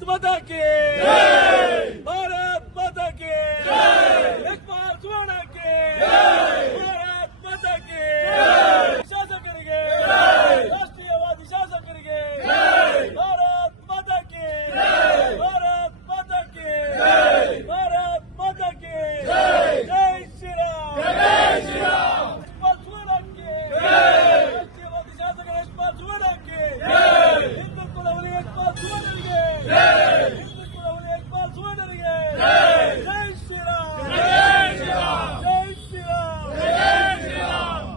भारत माता की भारत माता की एक बार सुवर्ण की भारत माता की ಶಾಸಕರಿಗೆ ರಾಷ್ಟ್ರೀಯವಾದಿ ಶಾಸಕರಿಗೆ ಭಾರತ್ ಮಾತಾ की भारत माता की भारत माता की जय श्री राम सुवर्ण की ರಾಷ್ಟ್ರೀಯವಾದಿ ಶಾಸಕರ ಸುವರ್ಣ की ಹಿಂದೂ ಕುಲವರಿಗೆ ಸುವರ್ಣರಿಗೆ ಹಿಂದೂ ಕುಲವರಿಗೆ ಸುವರ್ಣರಿಗೆ ಜೈ ಶ್ರೀರಾಮ್ ಜೈ ಶ್ರೀರಾಮ್ ಜೈ ಶ್ರೀರಾಮ್ ಜೈ ಶ್ರೀರಾಮ್.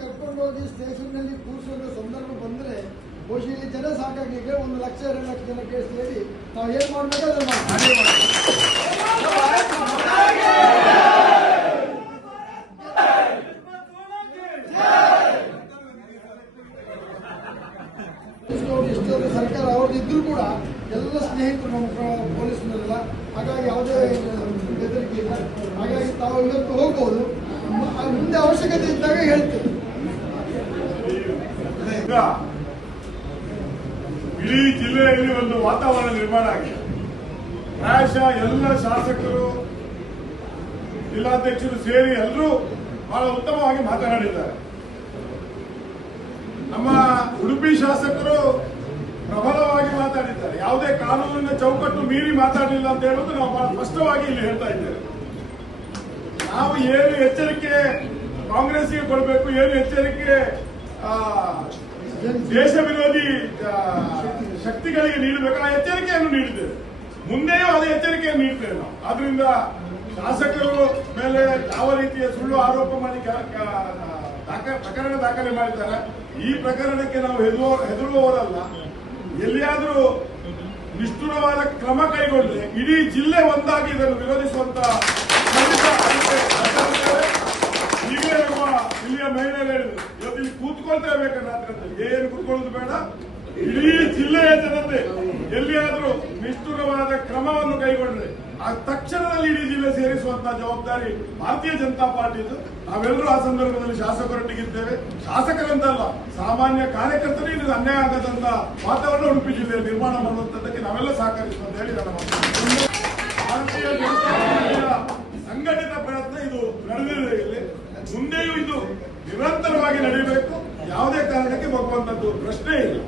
ಕರ್ಕೊಂಡು ಹೋಗಿ ಸ್ಟೇಷನ್ ನಲ್ಲಿ ಕೂರಿಸುವ ಸಂದರ್ಭ ಬಂದ್ರೆ ಬಹುಶಃ ಇಲ್ಲಿ ಜನ ಸಾಕಾಗಿ 1 ಲಕ್ಷ 2 ಲಕ್ಷ ಜನಕ್ಕೆ ಸೇರಿ ನಾವು ಏನ್ ಮಾಡ್ಬೇಕು ಇಷ್ಟೊಂದು ಸರ್ಕಾರ ಅವ್ರದ್ದಿದ್ರು ಕೂಡ ಎಲ್ಲ ಸ್ನೇಹಿತರು ನಮ್ಮ ಪೊಲೀಸ್ನಲ್ಲ, ಹಾಗಾಗಿ ಯಾವುದೇ ಬೆದರಿಕೆ ಇಲ್ಲ. ಹಾಗಾಗಿ ತಾವು ಇವತ್ತು ಹೋಗ್ಬೋದು, ಮುಂದೆ ಅವಶ್ಯಕತೆ ಇದ್ದಾಗ ಹೇಳ್ತೇವೆ. ಇಡೀ ಜಿಲ್ಲೆಯಲ್ಲಿ ಒಂದು ವಾತಾವರಣ ನಿರ್ಮಾಣ ಆಗಿದೆ. ಪ್ರಾಯಶಃ ಎಲ್ಲ ಶಾಸಕರು, ಜಿಲ್ಲಾಧ್ಯಕ್ಷರು ಸೇರಿ ಎಲ್ಲರೂ ಬಹಳ ಉತ್ತಮವಾಗಿ ಮಾತನಾಡಿದ್ದಾರೆ. ನಮ್ಮ ಉಡುಪಿ ಶಾಸಕರು ಪ್ರಬಲವಾಗಿ ಮಾತಾಡಿದ್ದಾರೆ. ಯಾವುದೇ ಕಾನೂನಿನ ಚೌಕಟ್ಟು ಮೀರಿ ಮಾತಾಡಲಿಲ್ಲ ಅಂತ ಹೇಳುವುದು ನಾವು ಬಹಳ ಸ್ಪಷ್ಟವಾಗಿ ಇಲ್ಲಿ ಹೇಳ್ತಾ ಇದ್ದೇವೆ. ನಾವು ಏನು ಎಚ್ಚರಿಕೆ ಕಾಂಗ್ರೆಸ್ಗೆ ಕೊಡಬೇಕು, ಏನು ಎಚ್ಚರಿಕೆ ದೇಶ ವಿರೋಧಿ ಶಕ್ತಿಗಳಿಗೆ ನೀಡಬೇಕು, ಆ ಎಚ್ಚರಿಕೆಯನ್ನು ನೀಡಿದ್ದೇವೆ. ಮುಂದೆಯೂ ಅದೇ ಎಚ್ಚರಿಕೆಯನ್ನು ನೀಡ್ತೇವೆ ನಾವು. ಆದ್ರಿಂದ ಶಾಸಕರು ಮೇಲೆ ಯಾವ ರೀತಿಯ ಸುಳ್ಳು ಆರೋಪ ಮಾಡಿ ಪ್ರಕರಣ ದಾಖಲೆ ಮಾಡಿದ್ದಾರೆ, ಈ ಪ್ರಕರಣಕ್ಕೆ ನಾವು ಹೆದರುವವರಲ್ಲ. ಎಲ್ಲಿಯಾದರೂ ನಿಷ್ಠುರವಾದ ಕ್ರಮ ಕೈಗೊಂಡ್ರೆ ಇಡೀ ಜಿಲ್ಲೆ ಒಂದಾಗಿ ಇದನ್ನು ವಿರೋಧಿಸುವಂತ ಈಗಲೇ ನಮ್ಮ ಇಲ್ಲಿಯ ಮಹಿಳೆಯರು ಹೇಳಿದ್ರು, ಇವತ್ತು ಇಲ್ಲಿ ಕೂತ್ಕೊಳ್ತೇವೆ ಬೇಕಾದ್ರೆ ರಾತ್ರಿ ಏನು ಕೂತ್ಕೊಳ್ಳೋದು ಬೇಡ, ಇಡೀ ಜಿಲ್ಲೆಯ ಜನತೆ ಎಲ್ಲಿಯಾದರೂ ನಿಷ್ಠುರವಾದ ಕ್ರಮವನ್ನು ಕೈಗೊಂಡ್ರೆ ಆ ತಕ್ಷಣದಲ್ಲಿ ಇಡೀ ಜಿಲ್ಲೆ ಸೇರಿಸುವಂತಹ ಜವಾಬ್ದಾರಿ ಭಾರತೀಯ ಜನತಾ ಪಾರ್ಟಿದು. ನಾವೆಲ್ಲರೂ ಆ ಸಂದರ್ಭದಲ್ಲಿ ಶಾಸಕರೊಟ್ಟಿಗಿದ್ದೇವೆ. ಶಾಸಕರಂತಲ್ಲ, ಸಾಮಾನ್ಯ ಕಾರ್ಯಕರ್ತರು ಇದು ಅನ್ಯಾಯ ಆಗದಂತ ವಾತಾವರಣ ಉಡುಪಿ ಜಿಲ್ಲೆಯಲ್ಲಿ ನಿರ್ಮಾಣ ಮಾಡುವಂತದ್ದಕ್ಕೆ ನಾವೆಲ್ಲ ಸಹಕರಿಸುವ ಅಂತ ಹೇಳಿ ನನ್ನ ಭಾರತೀಯ ಜನತಾ ಪಾರ್ಟಿಯ ಸಂಘಟಿತ ಪ್ರಯತ್ನ ಇದು ನಡೆದಿದೆ. ಮುಂದೆಯೂ ಇದು ನಿರಂತರವಾಗಿ ನಡೆಯಬೇಕು. ಯಾವುದೇ ಕಾರಣಕ್ಕೆ ಹೋಗುವಂತದ್ದು ಪ್ರಶ್ನೆ ಇಲ್ಲ.